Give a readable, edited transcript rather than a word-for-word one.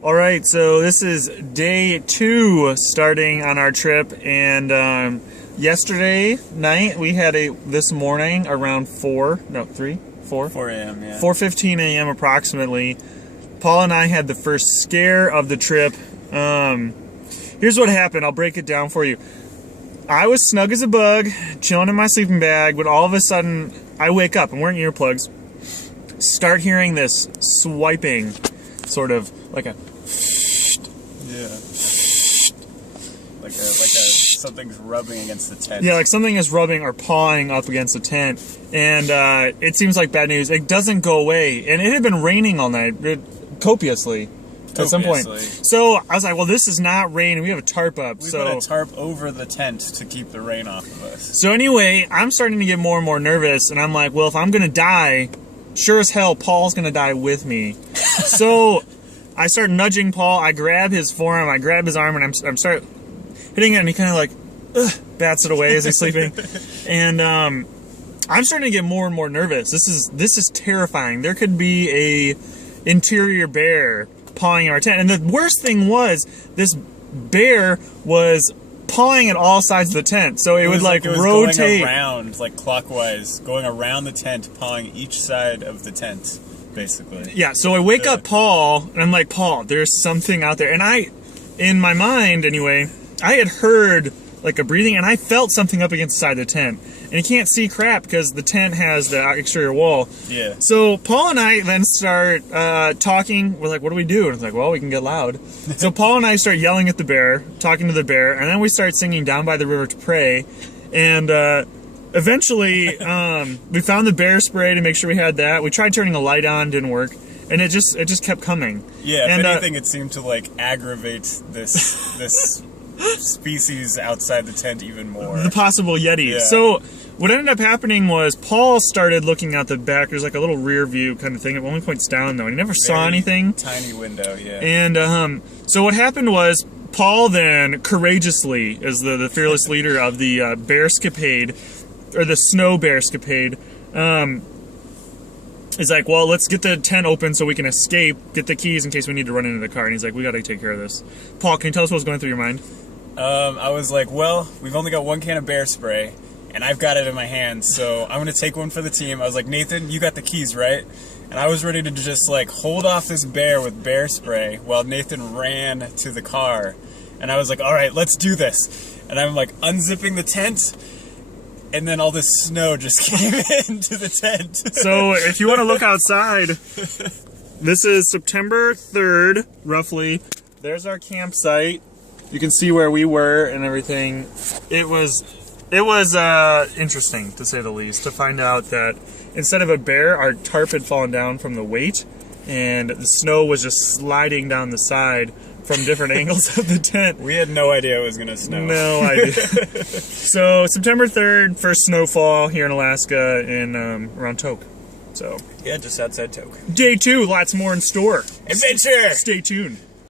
All right, so this is day 2 starting on our trip, and yesterday night we had this morning around 4 a.m. Yeah. 4:15 a.m. approximately. Paul and I had the first scare of the trip. Here's what happened. I'll break it down for you. I was snug as a bug, chilling in my sleeping bag, but all of a sudden I wake up. I'm wearing earplugs. Start hearing this swiping, sort of like a like something's rubbing against the tent. Yeah, like something is rubbing or pawing up against the tent, and it seems like bad news. It doesn't go away, and it had been raining all night, copiously. At some point. So I was like, well, this is not rain, and we have a tarp up. We put a tarp over the tent to keep the rain off of us. So anyway, I'm starting to get more and more nervous, and I'm like, well, if I'm going to die, sure as hell, Paul's going to die with me. So I start nudging Paul. I grab his forearm, I grab his arm, and I'm start hitting it, and he kind of like bats it away as he's sleeping. And I'm starting to get more and more nervous. This is terrifying. There could be a interior bear pawing our tent, and the worst thing was this bear was pawing at all sides of the tent, so it would like rotate going around, like clockwise, going around the tent, pawing each side of the tent, basically. Yeah, so I wake up Paul, and I'm like, Paul, there's something out there. And in my mind anyway, I had heard like a breathing, and I felt something up against the side of the tent. And you can't see crap because the tent has the exterior wall. Yeah. So Paul and I then start talking. We're like, what do we do? And it's like, well, we can get loud. So Paul and I start yelling at the bear, talking to the bear, and then we start singing Down by the River to Pray. And eventually, we found the bear spray to make sure we had that. We tried turning a light on, didn't work. And it just kept coming. Yeah, if anything, it seemed to like aggravate this species outside the tent even more. The possible Yeti. Yeah. So what ended up happening was Paul started looking out the back. There's like a little rear view kind of thing. It only points down though, and he never saw anything. Tiny window, yeah. And so what happened was Paul then courageously, as the fearless leader of the bearscapade, or the snow bearscapade, is like, well, let's get the tent open so we can escape, get the keys in case we need to run into the car. And he's like, we got to take care of this. Paul, can you tell us what was going through your mind? I was like, well, we've only got one can of bear spray, and I've got it in my hand, so I'm going to take one for the team. I was like, Nathan, you got the keys, right? And I was ready to just, like, hold off this bear with bear spray while Nathan ran to the car. And I was like, all right, let's do this. And I'm, like, unzipping the tent, and then all this snow just came into the tent. So if you want to look outside, this is September 3rd, roughly. There's our campsite. You can see where we were and everything. It was interesting, to say the least, to find out that instead of a bear, our tarp had fallen down from the weight, and the snow was just sliding down the side from different angles of the tent. We had no idea it was going to snow. No idea. So September 3rd, first snowfall here in Alaska in around Tok. So yeah, just outside Tok. Day 2, lots more in store. Adventure! Stay tuned.